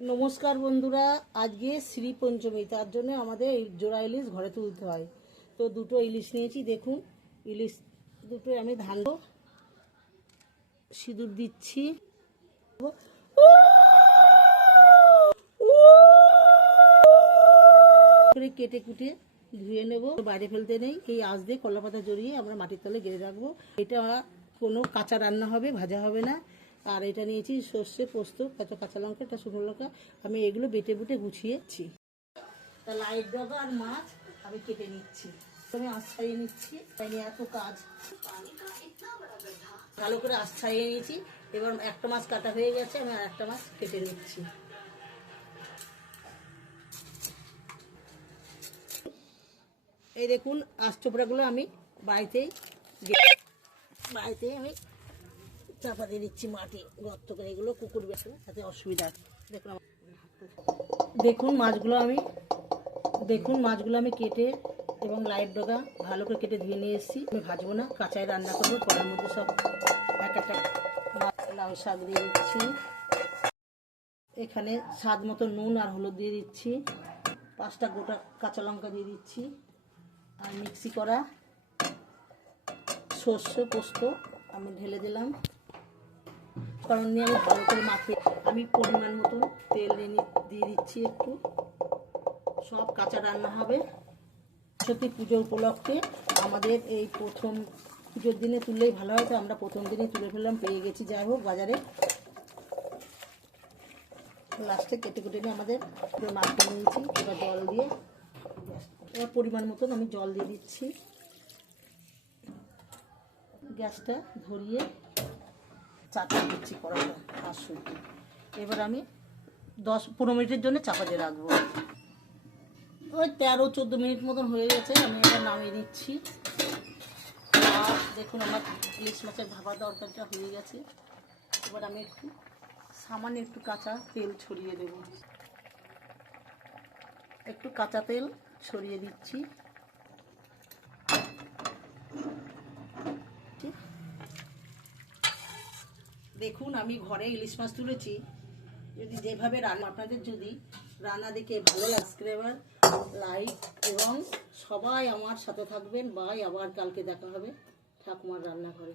নমস্কার বন্ধুরা, আজকে শ্রী পঞ্চমী, তার জন্য আমাদের এই জোড়া ইলিশ ঘরে তুলতে হয়। তো দুটো ইলিশ নিয়েছি, দেখুন ইলিশ দুটো আমি ধান সিঁদুর দিচ্ছি, কেটে কুটে ধুয়ে নেব, বাইরে ফেলতে নেই। এই আঁচ দিয়ে কলা পাতা জড়িয়ে আমরা মাটির তলে গেড়ে রাখবো। এটা কোনো কাঁচা রান্না হবে, ভাজা হবে না। আর এটা নিয়েছি সর্ষে, পোস্ত, কাঁচা লঙ্কা, একটা শুকনো লঙ্কা। আমি এগুলো বেটে বুটে গুছিয়েছি। তা লাইট ডগা আর মাছ আমি কেটে নিচ্ছি, আমি আঁচ ছাড়িয়ে নিচ্ছি। তাই নিয়ে এত কাজ, ভালো করে আঁচ ছাড়িয়ে নিয়েছি। এবার একটা মাছ কাটা হয়ে গেছে, আমি আর একটা মাছ কেটে নিচ্ছি। এই দেখুন আঁশ চোপড়াগুলো আমি বাড়িতেই আমি চাপা দিয়ে দিচ্ছি, মাটি গর্ত করে। এগুলো কুকুর বেসে তাতে অসুবিধা আছে। দেখুন মাছগুলো আমি কেটে এবং লাইট ডগা ভালো করে কেটে ধুয়ে নিয়ে এসেছি। আমি ভাজবো না, কাঁচায় রান্না করবো। কড়ার মধ্যে সব এক একটা লাউ শাক দিয়ে দিচ্ছি। এখানে স্বাদ মতো নুন আর হলুদ দিয়ে দিচ্ছি। 5টা গোটা কাঁচা লঙ্কা দিয়ে দিচ্ছি। আর মিক্সি করা সর্ষে পোস্ত আমি ঢেলে দিলাম। কারণ নিয়ে আমি ভালো করে মাখিয়ে আমি পরিমাণ মতন তেল দিয়ে দিচ্ছি একটু। সব কাঁচা রান্না হবে। সত্যি পুজো উপলক্ষে আমাদের এই প্রথম পুজোর দিনে তুললেই ভালো হয়, তো আমরা প্রথম দিনে তুলে ফেললাম, পেয়ে গেছি। যাই হোক, বাজারে লাস্টে কেটে কুটে নিয়ে আমাদের মাখিয়ে নিয়েছি। এবার জল দিয়ে, এবার পরিমাণ মতন আমি জল দিয়ে দিচ্ছি। গ্যাসটা ধরিয়ে চাপা দিচ্ছি কড়াইটা 500। এবার আমি 10-15 মিনিটের জন্য চাপা দিয়ে রাখবো। ওই 13-14 মিনিট মতন হয়ে গেছে, আমি এবার নামিয়ে নিচ্ছি। আর দেখুন আমার ইলিশ মাছের ভাপা তরকারিটা হয়ে গেছে। এবার আমি সামান্য একটু কাঁচা তেল ছড়িয়ে দেব। একটু কাঁচা তেল ছড়িয়ে দিচ্ছি। দেখুন আমি ঘরে ইলিশ মাছ তুলেছি। যদি যেভাবে রান্না, আপনাদের যদি রান্না দেখে ভালো লাগে, সাবস্ক্রাইবার, লাইক এবং সবাই আমার সাথে থাকবেন। বাই, আবার কালকে দেখা হবে ঠাকুমার রান্না করে।